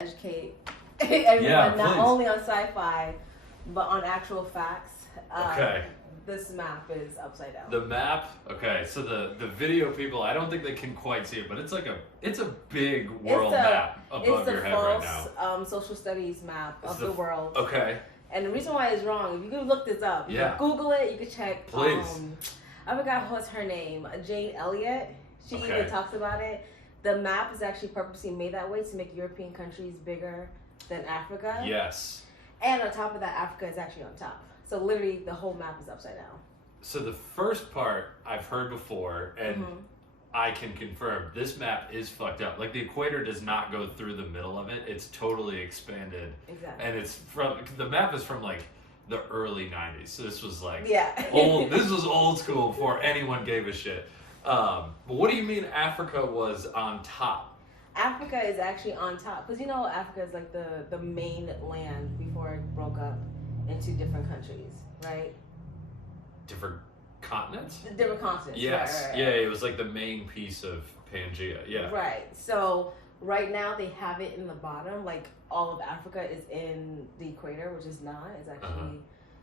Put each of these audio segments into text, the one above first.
educate everyone, Yeah, not please. only on sci-fi, but on actual facts. Okay. This map is upside down. The map, okay, so the video people, I don't think they can quite see it, but it's a big world map above your head right now. It's a false social studies map of the world. Okay. And the reason why it's wrong, if you can look this up, you can Google it, you can check. Please. I forgot what's her name, Jane Elliott. She even talks about it. The map is actually purposely made that way to make European countries bigger than Africa. Yes. And on top of that, Africa is actually on top. So literally the whole map is upside down. So the first part I've heard before, and I can confirm, this map is fucked up. Like the equator does not go through the middle of it. It's totally expanded. Exactly. And the map is from like the early 90s. So this was like this was old school before anyone gave a shit. But what do you mean Africa was on top? Africa is actually on top. Because you know Africa is like the main land before it broke up into different countries, right? Different continents? Different continents. Yes. Right. Yeah, it was like the main piece of Pangea. Yeah. Right. So right now they have it in the bottom. Like all of Africa is in the equator, which is not. It's actually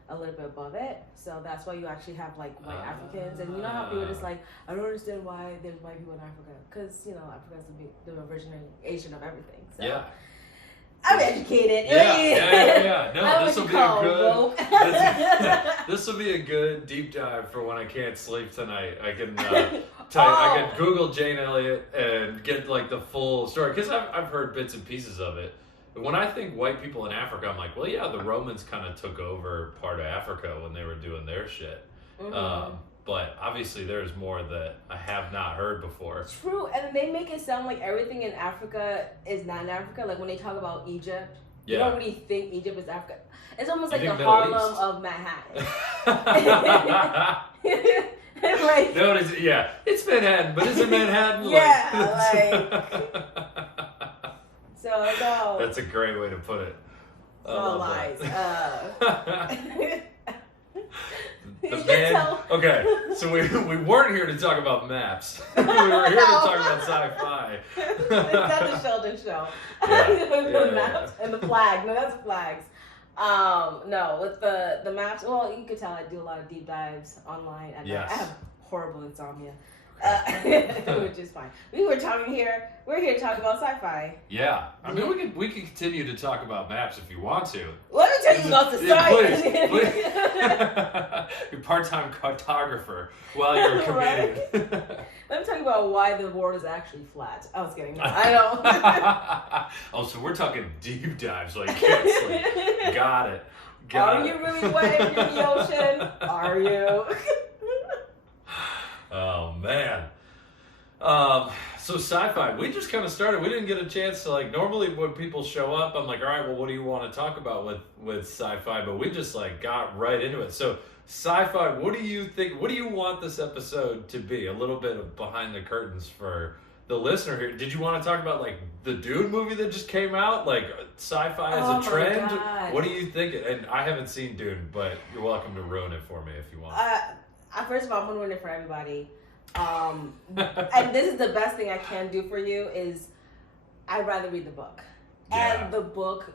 a little bit above it. So that's why you actually have like white Africans. And you know how people are just like, I don't understand why there's white people in Africa. Because, you know, Africa is the origination of everything. So. Yeah. I'm educated. Yeah. No, this will be a good. This will be a good deep dive for when I can't sleep tonight. I can I can Google Jane Elliott and get like the full story because I've heard bits and pieces of it. When I think white people in Africa, I'm like, well, yeah, the Romans kind of took over part of Africa when they were doing their shit. But obviously there's more that I have not heard before. True, and they make it sound like everything in Africa is not in Africa. Like when they talk about Egypt, you don't really think Egypt is Africa. It's almost like the Harlem of Manhattan. Like, no, it's Manhattan, but is it Manhattan? So no. That's a great way to put it. All lies. Okay, so we weren't here to talk about maps. We were here to talk about sci-fi. It's not the Sheldon show. The maps and the flag. No, that's flags. No, with the maps. Well, you can tell I do a lot of deep dives online. I have horrible insomnia. Which is fine. We're here to talk about sci-fi. Yeah. I mean, we can continue to talk about maps if you want to. Let me tell you about the science. Please. You're part-time cartographer while you're a comedian. Let me tell you about why the world is actually flat. I was kidding. I know. So we're talking deep dives like you can't sleep. Got it. Are you really wet in the ocean? Are you? Oh man. So sci-fi, we just kind of started. We didn't get a chance to like. Normally, when people show up, I'm like, all right, well, what do you want to talk about with sci-fi? But we just like got right into it. So sci-fi, what do you think? What do you want this episode to be? A little bit of behind the curtains for the listener here. Did you want to talk about like the Dune movie that just came out? Like sci-fi as a trend? God. What do you think? And I haven't seen Dune, but you're welcome to ruin it for me if you want. First of all, I'm gonna ruin it for everybody. And this is the best thing I can do for you is I'd rather read the book. Yeah. And the book,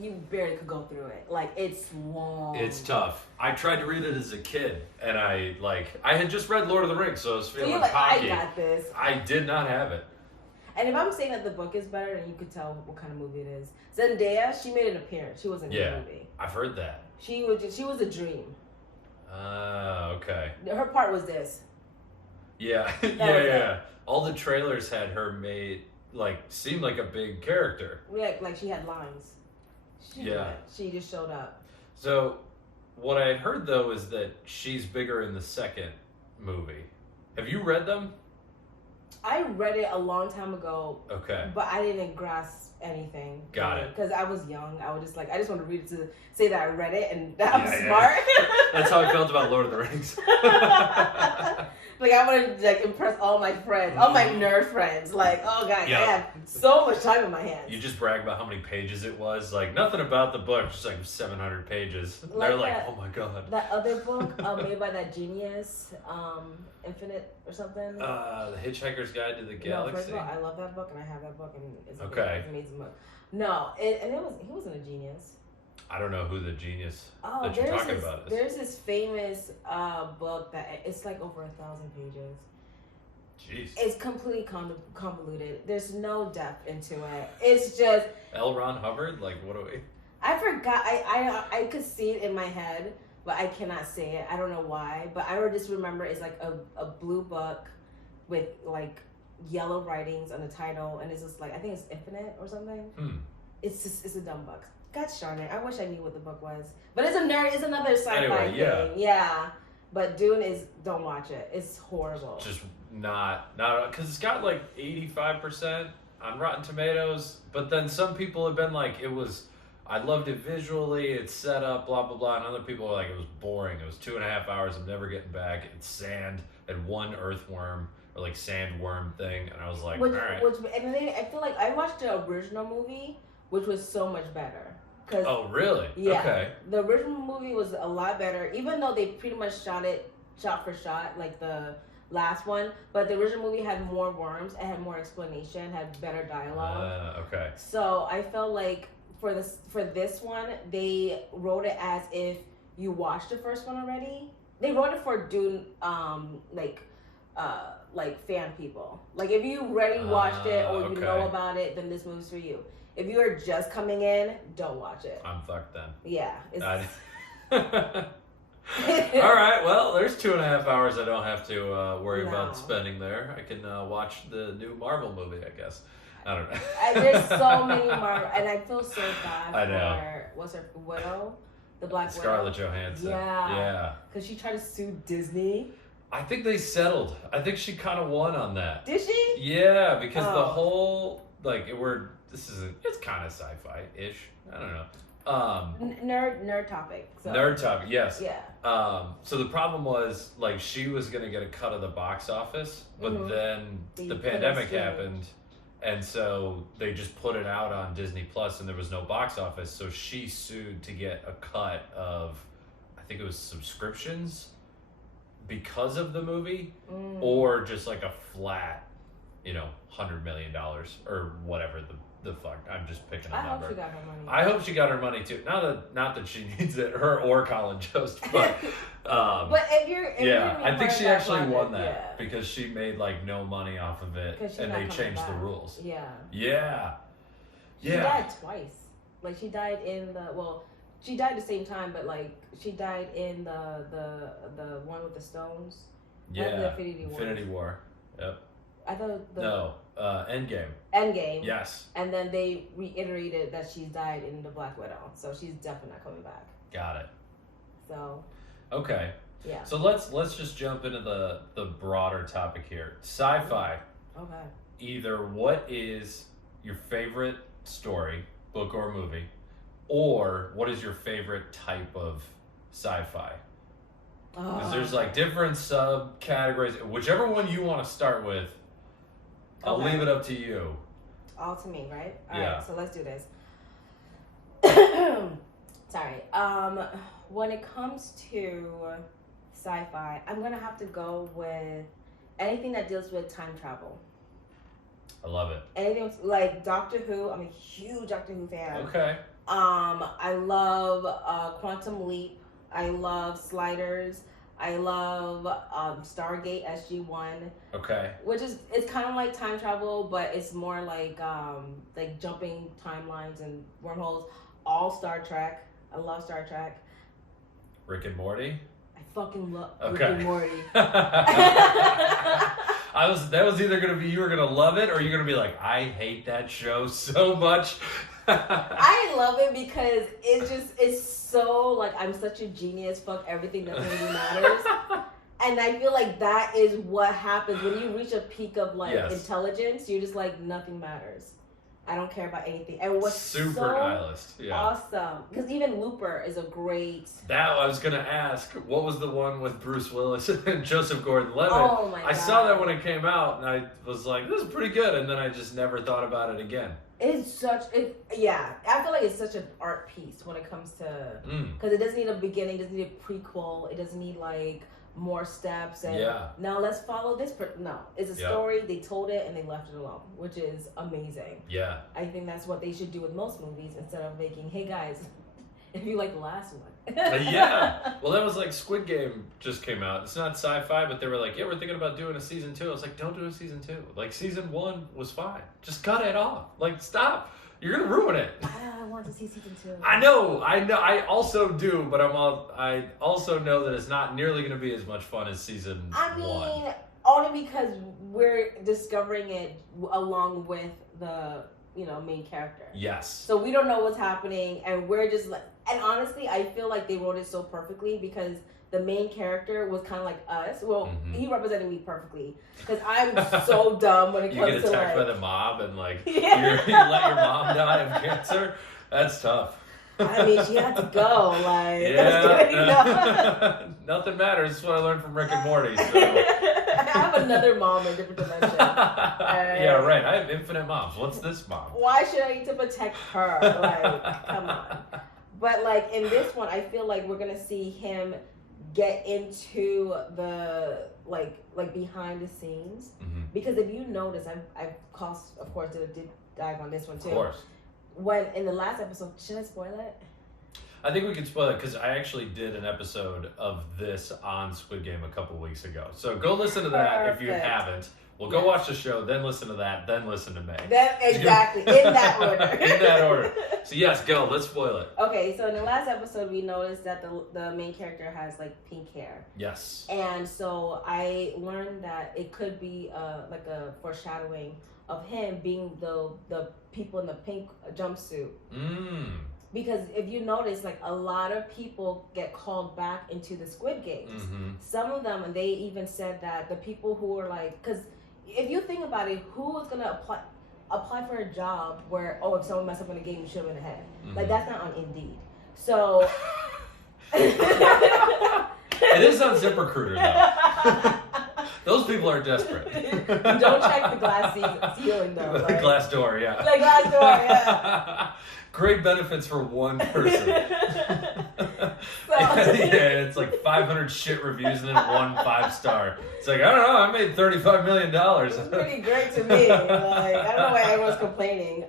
you barely could go through it. Like, it's long. It's tough. I tried to read it as a kid, and I had just read Lord of the Rings, so I was feeling cocky. I got this. I did not have it. And if I'm saying that the book is better, then you could tell what kind of movie it is. Zendaya, she made an appearance. She wasn't in the movie. I've heard that. She was a dream. Okay. Her part was this. Yeah, yeah. All the trailers had her made, seemed like a big character. Like she had lines. She just showed up. So, what I had heard, though, is that she's bigger in the second movie. Have you read them? I read it a long time ago. Okay. But I didn't grasp anything. Got it. Because I was young. I was just I just want to read it to say that I read it and that I'm smart. That's how I felt about Lord of the Rings. I want to impress all my friends, all my nerd friends. Oh god, I have so much time in my hands. You just brag about how many pages it was. Nothing about the book, just 700 pages. They're oh my god. That other book made by that genius, Infinite or something. The Hitchhiker's Guide to the Galaxy. No, first of all, I love that book and I have that book and it's okay. It's an amazing book. No, he wasn't a genius. I don't know who the genius Oh, that you're talking about is. There's this famous book that it's like over 1,000 pages. Jeez. It's completely convoluted. There's no depth into it. It's just L. Ron Hubbard? Like, what do we... I forgot. I could see it in my head, but I cannot say it. I don't know why. But I would just remember it's like a blue book with like yellow writings on the title, and it's just like, I think it's Infinite or something. It's a dumb book. God darn it. I wish I knew what the book was. But it's another sci-fi thing. Yeah. But Dune don't watch it. It's horrible. Just not, because it's got like 85% on Rotten Tomatoes, but then some people have been like, I loved it visually, it's set up, blah, blah, blah, and other people are like, it was boring. It was 2.5 hours, I'm never getting back. It's sand and one earthworm, or like sandworm thing, and I was like, all right. And then I feel like I watched the original movie, which was so much better. Oh, really? Yeah. Okay. The original movie was a lot better, even though they pretty much shot it shot for shot, like the last one. But the original movie had more worms, it had more explanation, had better dialogue. Okay. So I felt like for this one, they wrote it as if you watched the first one already. They wrote it for Dune, like fan people. Like if you already watched it or you know about it, then this movie's for you. If you are just coming in, don't watch it. I'm fucked then. Yeah. All right. Well, there's 2.5 hours I don't have to worry about spending there. I can watch the new Marvel movie, I guess. I don't know. There's so many Marvel, and I feel so bad for what's her widow, the Black Widow. Scarlett Johansson. Yeah. Because she tried to sue Disney. I think they settled. I think she kind of won on that. Did she? Yeah, because the whole it's kind of sci-fi-ish. I don't know. Nerd topic. So. Nerd topic, yes. Yeah. So the problem was, like, she was gonna get a cut of the box office, but then the pandemic happened, and so they just put it out on Disney Plus, and there was no box office. So she sued to get a cut of, I think it was subscriptions, because of the movie, or just like a flat, $100 million or whatever the fuck. I'm just picking a number. I hope she got her money. I hope she got her money too. Not that she needs it, her or Colin Jost, but but if you're I think she actually won that because she made like no money off of it, and they changed the rules. Yeah. She died twice. Like she died she died at the same time, but like she died in the one with the stones. Yeah. The Infinity War. Yep. I thought Endgame. Endgame. Yes. And then they reiterated that she's died in the Black Widow, so she's definitely not coming back. Got it. So. Okay. Yeah. So let's just jump into the broader topic here. Sci-fi. Okay. Either what is your favorite story, book or movie, or what is your favorite type of sci-fi? Because there's like different subcategories. Whichever one you want to start with, I'll leave it up to you. All to me, right? All right, so let's do this. Sorry. When it comes to sci-fi, I'm gonna have to go with anything that deals with time travel. I love it. Anything like Doctor Who. I'm a huge Doctor Who fan. Okay. I love Quantum Leap. I love Sliders. I love Stargate SG-1. Okay. Which it's kind of like time travel, but it's more like jumping timelines and wormholes. All Star Trek. I love Star Trek. Rick and Morty. I fucking love Rick and Morty. That was either gonna be you were gonna love it or you're gonna be like, I hate that show so much. I love it because it's so like I'm such a genius. Fuck everything, nothing really matters. And I feel like that is what happens when you reach a peak of like intelligence. You're just like nothing matters. I don't care about anything. And what's super nihilist, awesome because even Looper is a great. That I was gonna ask. What was the one with Bruce Willis and Joseph Gordon-Levitt? Oh my god! I saw that when it came out, and I was like, "This is pretty good," and then I just never thought about it again. It's I feel like it's such an art piece when it comes to because it doesn't need a beginning, it doesn't need a prequel, it doesn't need like more steps and Yeah. now let's follow this. No, it's a story. They told it and they left it alone, which is amazing. Yeah. I think that's what they should do with most movies instead of making, hey guys, if you like the last one. Yeah. Well, that was like Squid Game just came out. It's not sci-fi, but they were like, yeah, we're thinking about doing a season 2. I was like, don't do a season 2. Like, season 1 was fine. Just cut it off. Like, stop. You're gonna ruin it. I want to see season 2. I know. I also do, but I also know that it's not nearly gonna be as much fun as season 1. Only because we're discovering it along with the main character. Yes. So we don't know what's happening, and we're just like, and honestly, I feel like they wrote it so perfectly because the main character was kind of like us. Well, he represented me perfectly because I'm so dumb when it comes to You get attacked by the mob and like you let your mom die of cancer. That's tough. I mean, she had to go. Like, nothing matters. That's what I learned from Rick and Morty. So. I have another mom in a different dimension. Yeah, right. I have infinite moms. What's this mom? Why should I need to protect her? Like, come on. But like in this one, I feel like we're gonna see him get into the like behind the scenes because if you notice, I've of course did a deep dive on this one too. Of course. When in the last episode, should I spoil it? I think we can spoil it because I actually did an episode of this on Squid Game a couple weeks ago. So go listen to that if you haven't. Well, go watch the show, then listen to that, then listen to me. Exactly, in that order. In that order. So yes, go. Let's spoil it. Okay, so in the last episode, we noticed that the main character has like pink hair. Yes. And so I learned that it could be like a foreshadowing of him being the people in the pink jumpsuit. Because if you notice, like a lot of people get called back into the Squid Games. Some of them, and they even said that the people who were like, because if you think about it, who is gonna apply for a job where if someone messed up in a game, you should have been ahead. Like that's not on Indeed. So it is on ZipRecruiter though. Those people are desperate. Don't check the glass ceiling though. The like, glass door, yeah. The glass door, yeah. Great benefits for one person. So, it's like 500 shit reviews and then 1 5-star. It's like, I don't know, I made $35 million. It's pretty great to me. Like, I don't know why everyone's complaining.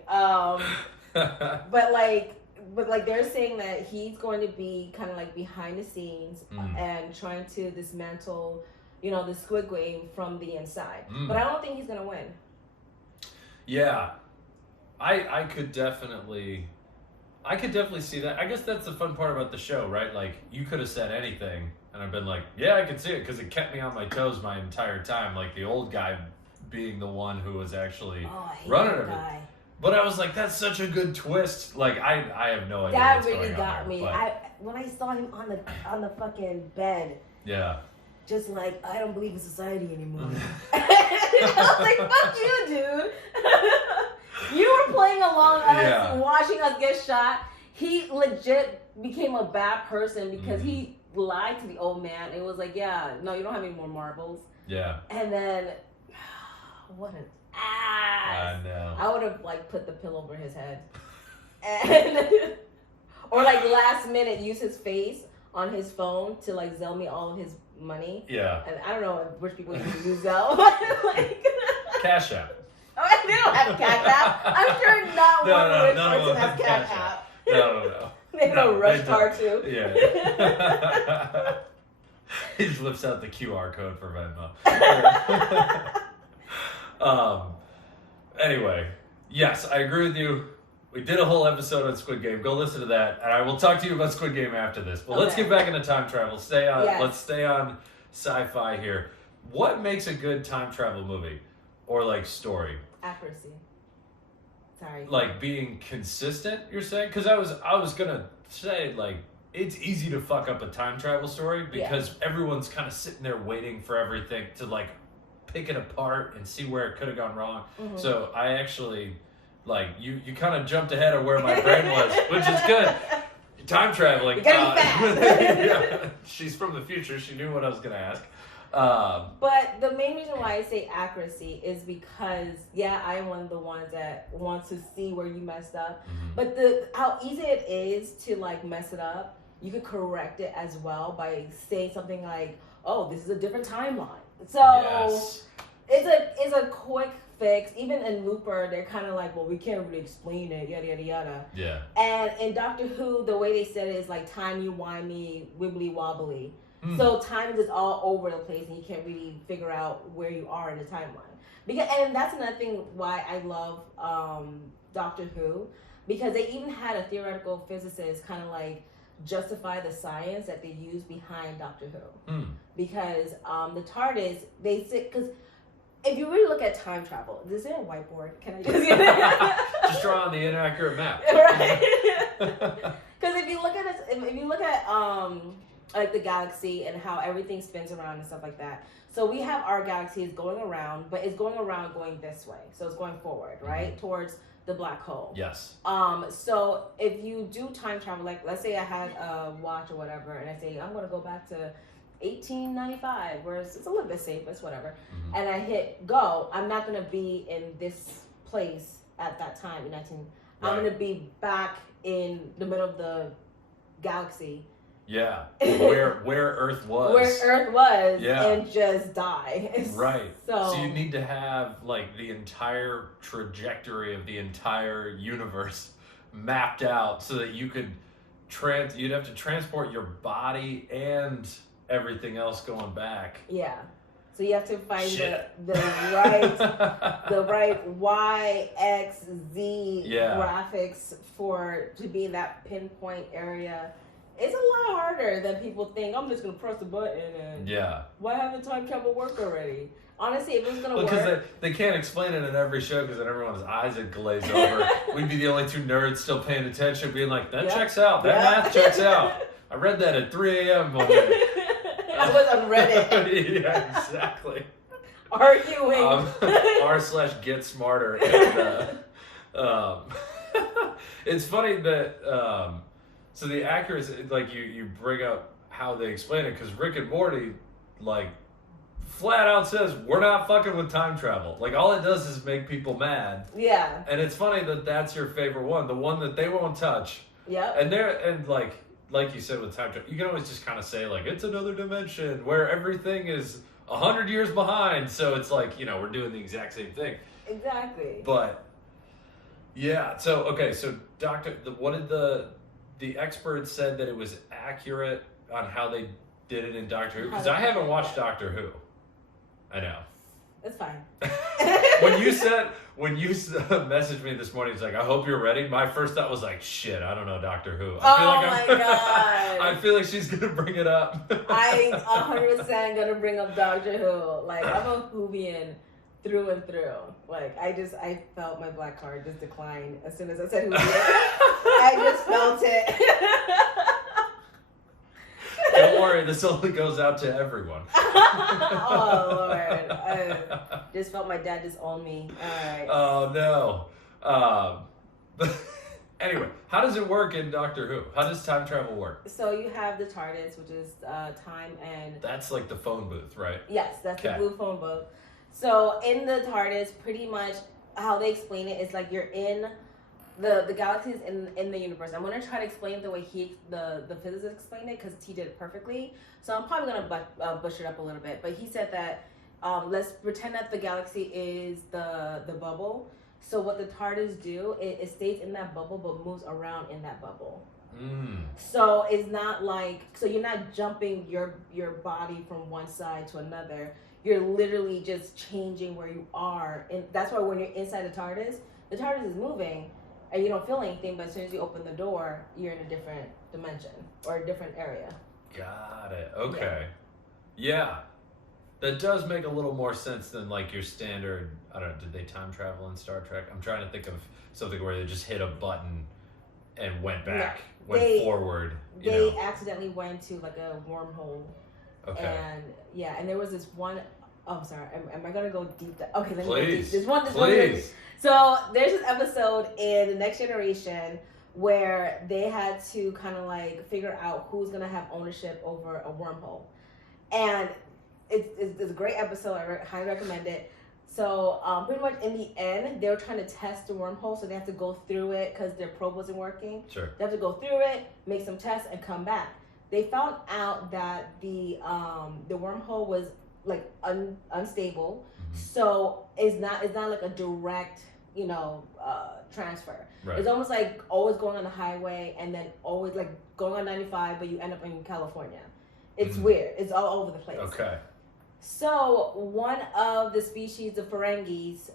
But they're saying that he's going to be kind of like behind the scenes and trying to dismantle, the Squid Game from the inside. But I don't think he's going to win. Yeah. I could definitely see that. I guess that's the fun part about the show, right? Like, you could have said anything, and I've been like, yeah, I can see it, because it kept me on my toes my entire time. Like, the old guy being the one who was actually running everything. But I was like, that's such a good twist. Like, I have no idea. That really got me. When I saw him on the fucking bed. Yeah. Just like, I don't believe in society anymore. I was like, fuck you, dude. You were playing along us, watching us get shot. He legit became a bad person because he lied to the old man. It was like, yeah, no, you don't have any more marbles. Yeah. And then, what an ass. I know. I would have like put the pillow over his head. And or like last minute use his face on his phone to like Zelle me all of his money. Yeah. And I don't know if rich people even use Zelle. Like, Cash App. Oh, they don't have Cash App. I'm sure not one rich person has Cash App. No. They have a rush card too. Yeah. He just whips out the QR code for Venmo. Anyway, yes, I agree with you. We did a whole episode on Squid Game. Go listen to that, and I will talk to you about Squid Game after this. But let's get back into time travel. Let's stay on sci-fi here. What makes a good time travel movie or like story? Accuracy. Sorry. Like being consistent, you're saying? Because I was gonna say, like, it's easy to fuck up a time travel story because everyone's kind of sitting there waiting for everything to like pick it apart and see where it could have gone wrong. So I actually, like, you kind of jumped ahead of where my brain was, which is good. Time traveling. You gotta be fast. Yeah, she's from the future. She knew what I was gonna ask. But the main reason why I say accuracy is because I am one of the ones that wants to see where you messed up. But how easy it is to like mess it up, you could correct it as well by saying something like, oh, this is a different timeline. So Yes. it's a quick fix. Even in Looper, they're kind of like, well, we can't really explain it, yada yada yada. Yeah. And in Doctor Who, the way they said it is like timey-wimey, wibbly wobbly. So time is just all over the place, and you can't really figure out where you are in the timeline. And that's another thing why I love Doctor Who, because they even had a theoretical physicist kind of like justify the science that they use behind Doctor Who. Because the TARDIS, they say, because if you really look at time travel, is there a whiteboard? Can I just get it? Just draw on the inaccurate map. Right. Because if you look at it, if you look at like the galaxy and how everything spins around and stuff like that. So we have our galaxy is going around, but it's going around going this way. So it's going forward, right? Towards the black hole. Yes. So if you do time travel, like let's say I had a watch or whatever, and I say I'm going to go back to 1895, where it's a little bit safe, it's whatever, and I hit go, I'm not going to be in this place at that time in 19. Right. I'm going to be back in the middle of the galaxy. Yeah, where Earth was. Where Earth was, yeah. And just die. Right. So you need to have like the entire trajectory of the entire universe mapped out so that you could you'd have to transport your body and everything else going back. Yeah. So you have to find the right Y, X, Z graphics to be in that pinpoint area. It's a lot harder than people think. I'm just gonna press the button and why haven't time travel worked already? Honestly, if it was gonna work, because they can't explain it in every show because then everyone's eyes would glaze over. We'd be the only two nerds still paying attention, being like, "That checks out. That math checks out." I read that at 3 a.m. one day. I was on Reddit. Yeah, exactly. Arguing. r/get smarter. And, it's funny that. So the accuracy, like you bring up how they explain it, because Rick and Morty, like, flat out says, we're not fucking with time travel. Like, all it does is make people mad. Yeah. And it's funny that that's your favorite one, the one that they won't touch. Yeah. And like you said with time travel, you can always just kind of say, like, it's another dimension where everything is 100 years behind. So it's like, we're doing the exact same thing. Exactly. But, yeah. So, okay. So, what did the experts said that it was accurate on how they did it in Doctor Who? Because I haven't watched Doctor Who. I know. It's fine. When you messaged me this morning, it's like, I hope you're ready. My first thought was like, shit, I don't know Doctor Who. My God. I feel like she's going to bring it up. I'm 100% going to bring up Doctor Who. Like, I'm a Whovian through and through. Like, I felt my black card just decline as soon as I said Whovian. I just felt it. Don't worry, this only goes out to everyone. Oh, Lord. I just felt my dad disown me. All right. Oh, no. Anyway, how does it work in Doctor Who? How does time travel work? So you have the TARDIS, which is time and... That's like the phone booth, right? Yes, that's the blue phone booth. So in the TARDIS, pretty much how they explain it is like you're in... The galaxies in the universe. I'm going to try to explain it the way the physicist explained it, because he did it perfectly. So I'm probably going to butcher it up a little bit. But he said that let's pretend that the galaxy is the bubble. So what the TARDIS do, it stays in that bubble but moves around in that bubble. So it's not like, so you're not jumping your body from one side to another. You're literally just changing where you are. And that's why when you're inside the TARDIS is moving. And you don't feel anything, but as soon as you open the door, you're in a different dimension or a different area. Got it. Okay. Yeah. That does make a little more sense than like your standard, I don't know, did they time travel in Star Trek? I'm trying to think of something where they just hit a button and went back, forward. They accidentally went to like a wormhole. Okay. And there was this one, oh, sorry, am I going to go deep? Okay, let me go deep. There's one. So there's this episode in The Next Generation where they had to kind of like figure out who's going to have ownership over a wormhole. And it's a great episode. I highly recommend it. So pretty much in the end, they were trying to test the wormhole. So they have to go through it because their probe wasn't working. Sure. They have to go through it, make some tests, and come back. they found out that the wormhole was like unstable, so it's not like a direct transfer. Right. It's almost like always going on the highway and then always like going on 95, but you end up in California. It's weird. It's all over the place. Okay. So one of the species, the Ferengis,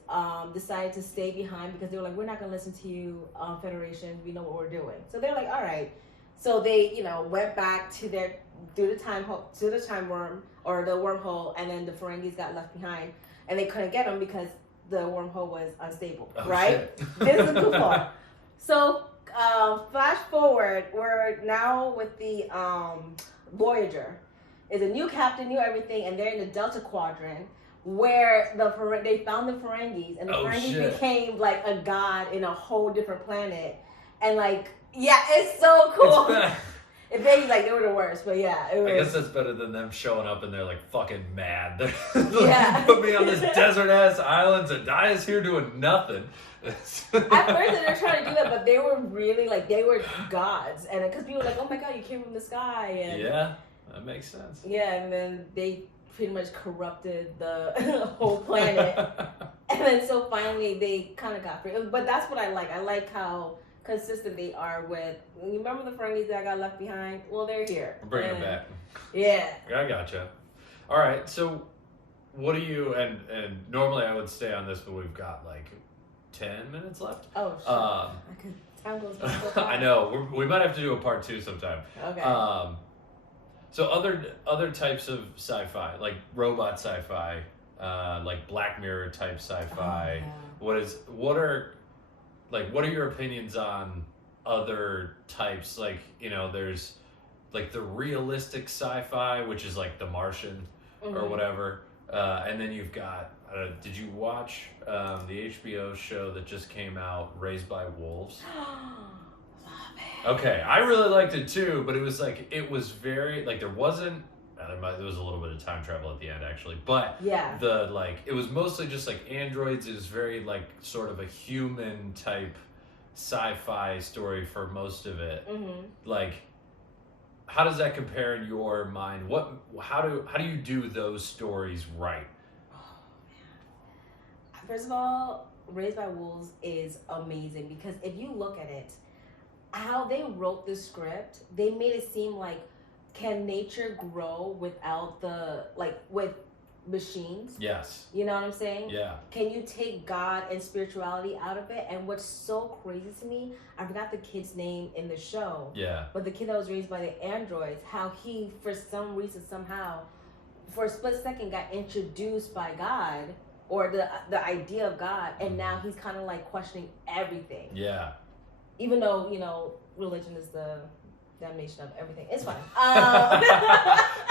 decided to stay behind because they were like, we're not going to listen to you, Federation. We know what we're doing. So they're like, all right. So they, went back to the time worm or the wormhole, and then the Ferengis got left behind, and they couldn't get them because the wormhole was unstable. Right? Shit. This is a good part. So flash forward, we're now with the Voyager. Is a new captain, new everything, and they're in the Delta Quadrant, where they found the Ferengis, and the Ferengis became like a god in a whole different planet, and like, yeah, it's so cool. It made like they were the worst, but yeah, it was. I guess that's better than them showing up and they're like fucking mad. They're like, put me on this desert ass island to die is here doing nothing. At first they were trying to do that, but they were really like they were gods, and because people were like, oh my god, you came from the sky, and yeah. That makes sense. Yeah, and then they pretty much corrupted the whole planet. And then so finally they kind of got free. But that's what I like. I like how consistent they are with, you remember the Ferengis that got left behind? Well, they're here. Bring them back. Yeah. I gotcha. All right, so what do you, and normally I would stay on this, but we've got like 10 minutes left. Oh, shit. Time goes by so fast. I know. We might have to do a part 2 sometime. Okay. So other types of sci-fi, like robot sci-fi, like Black Mirror type sci-fi. Oh, yeah. What are your opinions on other types? Like, there's like the realistic sci-fi, which is like The Martian or whatever. And then you've got, did you watch the HBO show that just came out, Raised by Wolves? Okay, I really liked it too, but it was very, like, there was a little bit of time travel at the end actually, but yeah, it was mostly just like androids. It was very like sort of a human type sci-fi story for most of it. Like, how does that compare in your mind? How do you do those stories right? Oh, man. First of all, Raised by Wolves is amazing because if you look at it, how they wrote the script, they made it seem like, can nature grow without with machines? Yes. You know what I'm saying? Yeah. Can you take God and spirituality out of it? And what's so crazy to me, I forgot the kid's name in the show. Yeah. But the kid that was raised by the androids, how he, for some reason, somehow, for a split second, got introduced by God, or the idea of God, and now he's kind of like questioning everything. Yeah. Even though, religion is the damnation of everything. It's fine.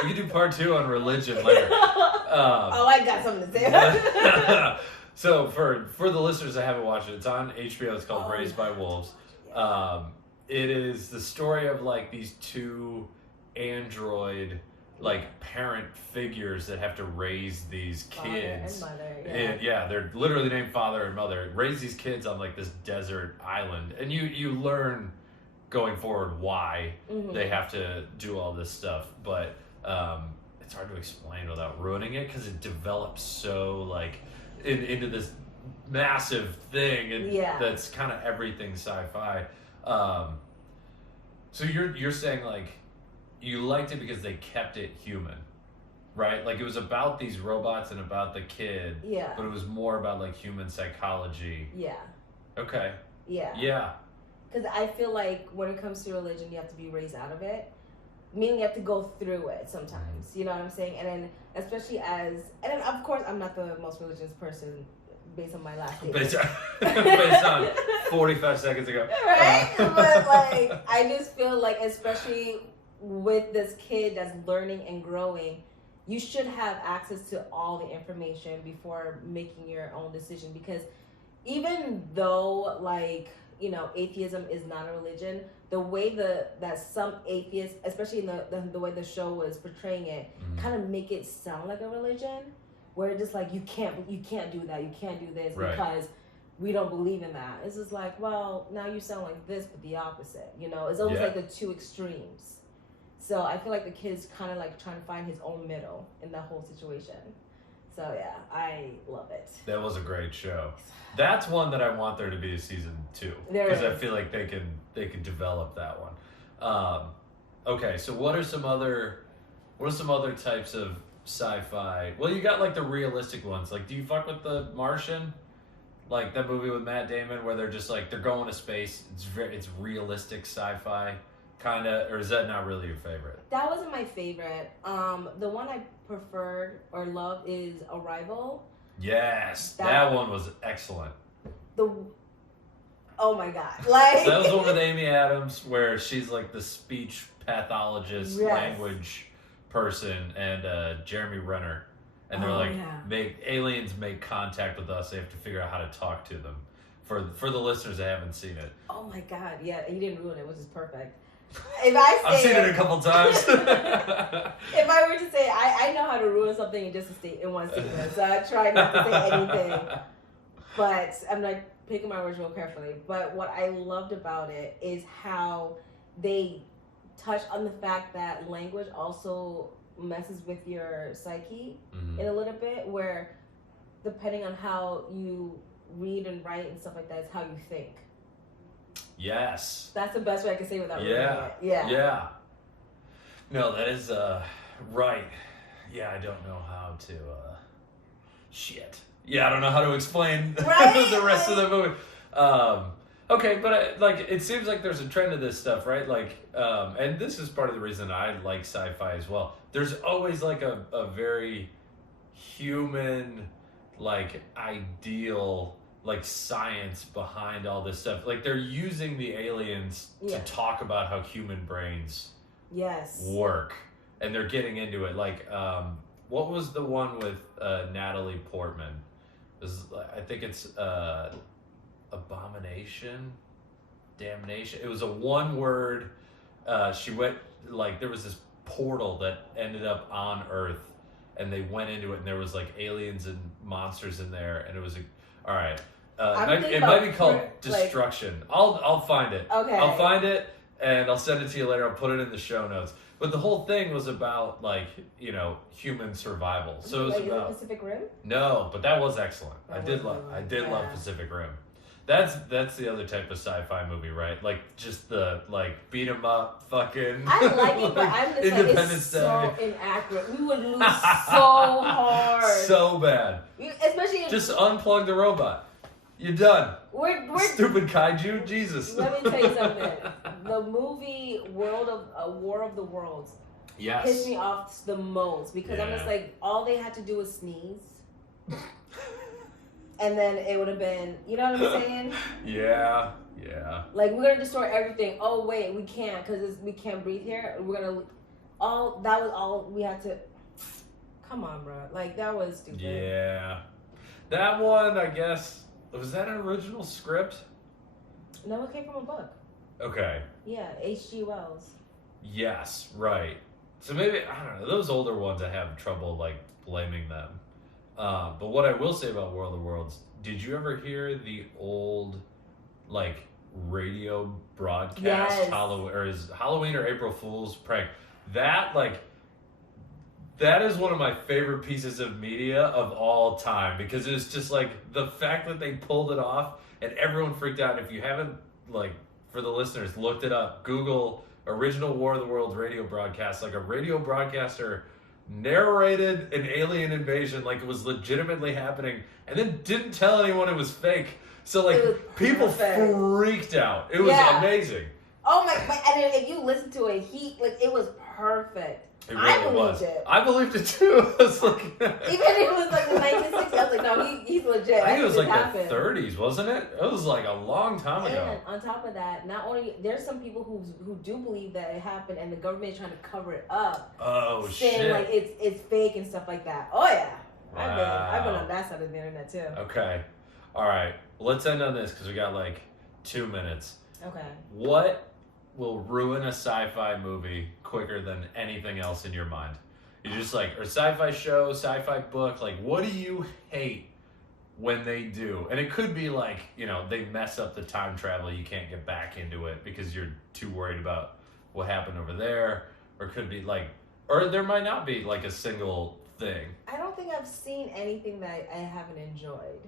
We can do part 2 on religion later. I got something to say. So for the listeners that haven't watched it, it's on HBO. It's called Raised by Wolves. It is the story of like these 2 android parent figures that have to raise these kids. Father and mother, yeah. And yeah, they're literally named father and mother. Raise these kids on like this desert island, and you learn going forward why they have to do all this stuff. But it's hard to explain without ruining it because it develops so like into this massive thing, and that's kind of everything sci-fi. So you're saying like, you liked it because they kept it human, right? Like, it was about these robots and about the kid, but it was more about like human psychology. Yeah. Okay. Yeah. Yeah. Because I feel like when it comes to religion, you have to be raised out of it. Meaning you have to go through it sometimes. You know what I'm saying? And then especially and then of course I'm not the most religious person based on my last day. Based on 45 seconds ago. Right? But like, I just feel like, especially with this kid that's learning and growing, you should have access to all the information before making your own decision. Because even though atheism is not a religion, the way that some atheists, especially in the way the show was portraying it, kind of make it sound like a religion, where it's just like, you can't do that, you can't do this, because we don't believe in that. It's just like, well, now you sound like this, but the opposite. It's almost like the 2 extremes. So I feel like the kid's kind of like trying to find his own middle in the whole situation. So yeah, I love it. That was a great show. That's one that I want there to be a season 2 There because I is. feel like they can develop that one. Okay, so what are some other types of sci-fi? Well, you got like the realistic ones. Like, do you fuck with The Martian? Like that movie with Matt Damon where they're just like they're going to space. It's realistic sci-fi kind of, or is that not really your favorite? That wasn't my favorite. The one I preferred or loved is Arrival. Yes, that one was excellent. Oh my god, like So that was the one with Amy Adams where she's like the speech pathologist, Yes. language person, and Jeremy Renner, and they're Oh, like, yeah. aliens make contact with us. They have to figure out how to talk to them. For the listeners that haven't seen it, Oh my god, yeah, you didn't ruin it, which is perfect. If I say I've seen it a couple times. if I were to say, I know how to ruin something in just in one statement, so I try not to say anything. But I'm like picking my words real carefully. But what I loved about it is how they touch on the fact that language also messes with your psyche in a little bit, where depending on how you read and write and stuff like that is how you think. Yes. That's the best way I can say without ruining Yeah. it. Yeah. Yeah. No, that is right. Yeah, I don't know how to shit. Yeah, I don't know how to explain Right? the rest of the movie. Okay, but like it seems like there's a trend to this stuff, right? Like, and this is part of the reason I like sci-fi as well. There's always like a very human, like ideal, like science behind all this stuff. Like they're using the aliens Yeah. to talk about how human brains Yes. work, and they're getting into it. Like, what was the one with Natalie Portman? I think it's Abomination, Damnation. It was a one word. She went like there was this portal that ended up on Earth, and they went into it, and there was like aliens and monsters in there, and it was all right. It might be called Destruction. I'll find it. Okay. I'll find it and I'll send it to you later. I'll put it in the show notes. But the whole thing was about like human survival. So it was like, about is it Pacific Rim? no, but that was excellent. That I did was love. good. I did love Yeah. Pacific Rim. That's the other type of sci-fi movie, right? Like just the like beat 'em up, fucking. I like it, but I'm just like Independence it's so Day. inaccurate. We would lose so hard. So bad. Especially Just unplug the robot. You're done. we're Stupid kaiju, Jesus. Let me tell you something. The movie War of the Worlds Yes. pissed me off the most because I'm just Yeah. like, all they had to do was sneeze. And then it would have been, you know what I'm saying? Yeah. Like, we're going to destroy everything. Oh, wait, we can't because we can't breathe here. We're going to, that was all we had to, come on, bro. Like, that was stupid. Yeah. That one, I guess, was that an original script? No, it came from a book. Okay. Yeah, H.G. Wells. Yes, right. So maybe, I don't know, those older ones I have trouble, like, blaming them. But what I will say about War of the Worlds, did you ever hear the old, like, radio broadcast Yes. Halloween or April Fool's prank? That, like, that is one of my favorite pieces of media of all time because it's just, like, the fact that they pulled it off and everyone freaked out. If you haven't, like, for the listeners, looked it up, Google original War of the Worlds radio broadcast, like a radio broadcaster narrated an alien invasion like it was legitimately happening and then didn't tell anyone it was fake. So like It was people perfect. freaked out. It was amazing. Oh my! And then if you listen to it, it was perfect. It I really believed was. it. I believed it too. I was like, Even if it was like the 1960s, I was like, no, he's legit. I think it was like happened. the 30s, wasn't it? It was like a long time ago. And on top of that, not only there's some people who do believe that it happened, and the government is trying to cover it up, Oh saying shit. like it's fake and stuff like that. Oh yeah, I've been Wow. on that side of the internet too. Okay. All right. Let's end on this because we got like 2 minutes. Okay. What will ruin a sci-fi movie quicker than anything else in your mind? You're just like, or sci-fi show, sci-fi book, like what do you hate when they do? And it could be like, they mess up the time travel, you can't get back into it because you're too worried about what happened over there, Or could be like, or there might not be like a single thing. I don't think I've seen anything that I haven't enjoyed.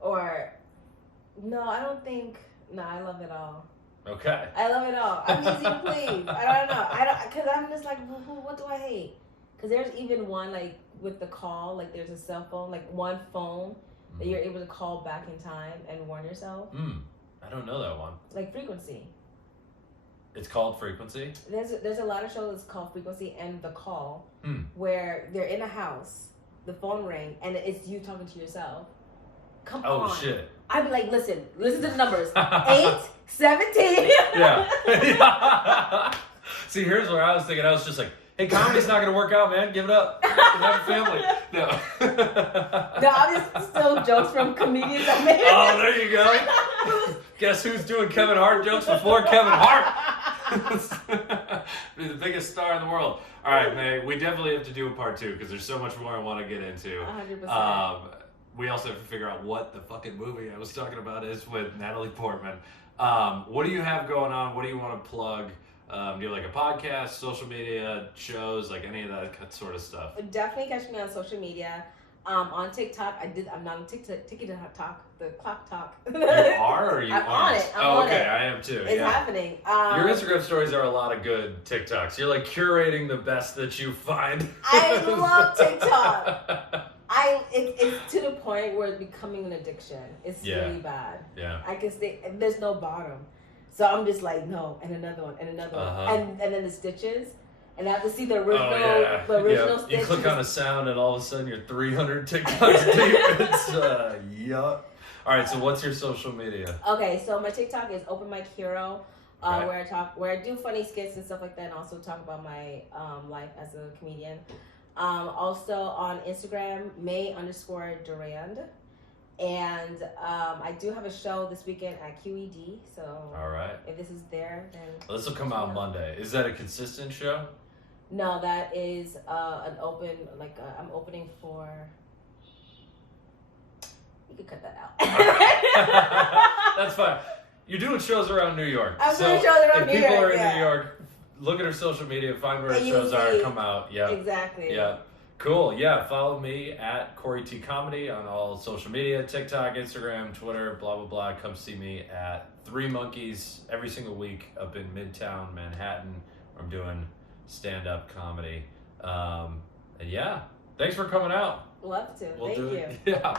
Or, no, I don't think, no, I love it all. Okay. I love it all. I'm easy to please. I don't know. Because I'm just like, what do I hate? Because there's even one, like, with the call, like, there's a cell phone, like, one phone that you're able to call back in time and warn yourself. I don't know that one. Like Frequency. It's called Frequency? There's a lot of shows that's called Frequency and The Call, where they're in a house, the phone ring, and it's you talking to yourself. Come on. Oh, shit. I'd be like, listen to the numbers. 8, 17. Yeah. See, here's where I was thinking. I was just like, hey, comedy's not going to work out, man. Give it up. Have a family. No. No, I'm just still jokes from comedians I made. Oh, there you go. Guess who's doing Kevin Hart jokes before Kevin Hart? Be the biggest star in the world. All right, man. We definitely have to do a part 2 because there's so much more I want to get into. 100%. We also have to figure out what the fucking movie I was talking about is with Natalie Portman. What do you have going on? What do you want to plug? Do you have like a podcast, social media, shows, like any of that sort of stuff? Definitely catch me on social media. On TikTok, I'm not on TikTok, the clock talk. You are, or you I'm aren't? on it. I'm on okay, it. I am too. It's happening. Your Instagram stories are a lot of good TikToks. You're like curating the best that you find. I love TikTok. It's to the point where it's becoming an addiction. It's really bad. Yeah. I can stay. There's no bottom, so I'm just like no, and another one, and another one, and then the stitches. And I have to see the original stitches. You click on a sound and all of a sudden you're 300 TikToks deep. It's, yuck. All right, so what's your social media? Okay, so my TikTok is Open Mic Hero, where I do funny skits and stuff like that, and also talk about my life as a comedian. Also on Instagram, May_Durand. And I do have a show this weekend at QED, so all right. If this is there, then... Well, this will come out Monday. Is that a consistent show? No, that is an open, I'm opening for... You could cut that out. That's fine. You're doing shows around New York. I'm doing shows around New York, if people are in New York, look at her social media, find where her shows are, come out. Yeah. Exactly. Yeah. Cool. Yeah. Follow me at Corey T Comedy on all social media, TikTok, Instagram, Twitter, blah, blah, blah. Come see me at 3 Monkeys every single week up in Midtown Manhattan, where I'm doing stand-up comedy. And yeah, thanks for coming out. Love to. We'll Thank you. Yeah.